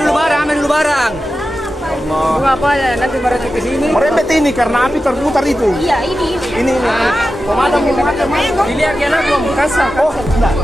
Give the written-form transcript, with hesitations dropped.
dulu barang, ambil dulu barang. Bunga apa ya? Nanti merembet ke sini. Merembet ini karena api terputar itu. Iya, ini. Ini. Pemadam. Dilihat ya nak, kasar. Oh, enggak.